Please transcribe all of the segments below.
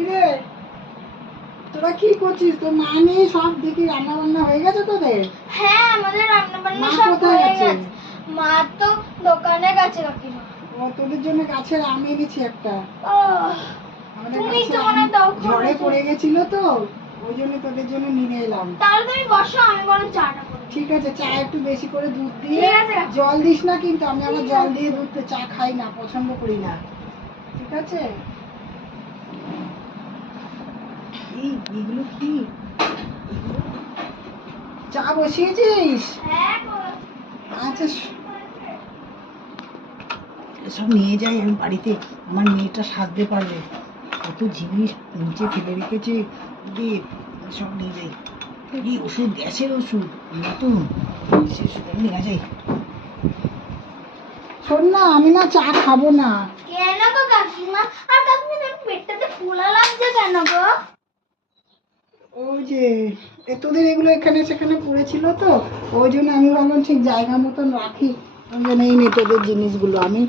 কিরে তোরা কি করছিস? তোর মা নেই, সব দেখি রান্না বান্না হয়ে গেছে তোদের? হ্যাঁ আমাদের রান্না বান্না মা সব কোথায় হয়ে গেছে? গেছে। মা তো দোকানে গেছে কাকিমা। ও তোদের জন্য গাছের আম এনেছি একটা। আমাদের তুমি গাছের তো আম মনে দাও ঝড়ে পড়ে গেছিল তো, ওই জন্য তোদের জন্য নিয়ে এলাম। তাহলে তুমি বসো, আমি বরং চাটা করব। ঠিক আছে, চা একটু বেশি করে দুধ দিয়ে, ঠিক আছে। জল দিস না কিন্তু, আমি আবার জল দিয়ে দুধ চা খাই না, পছন্দ করি না। ঠিক আছে? এগুলো কি? চা বসিয়েছিস? হ্যাঁ আচ্ছা, সব নিয়ে যাই আমি বাড়িতে, আমার মেয়েটা সাজতে পারবে। কত জিনিস নিচে ফেলে রেখেছে, সব নিয়ে যাই। এই ওষুধ, গ্যাসের ওষুধ নতুন, গ্যাসের ওষুধ নিয়ে যাই। শোন না, আমি না চা খাবো না। কেন গো কাকিমা? আর কাকিমা তোমার পেটটাতে ফোলা লাগছে কেন গো? ওই যে তোদের এগুলো এখানে সেখানে পড়েছিল তো, ওই জন্য আমি ভাবলাম ঠিক জায়গা মতন রাখি, ওই জন্য এই নে তোদের জিনিসগুলো আমি।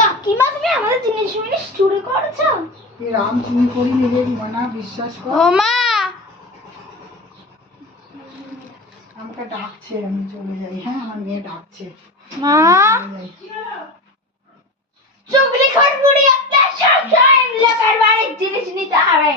কাকিমা তুমি আমাদের জিনিস চুরি করছো? রাম চুরি করি নিজের মনা, বিশ্বাস কর। ও মা, আমাকে ডাকছে, আমি চলে যাই। হ্যাঁ, আমার মেয়ে ডাকছে। মা চুগলি খড়গুড়ি আপনার সব লোকের বাড়ির জিনিস নিতে হবে।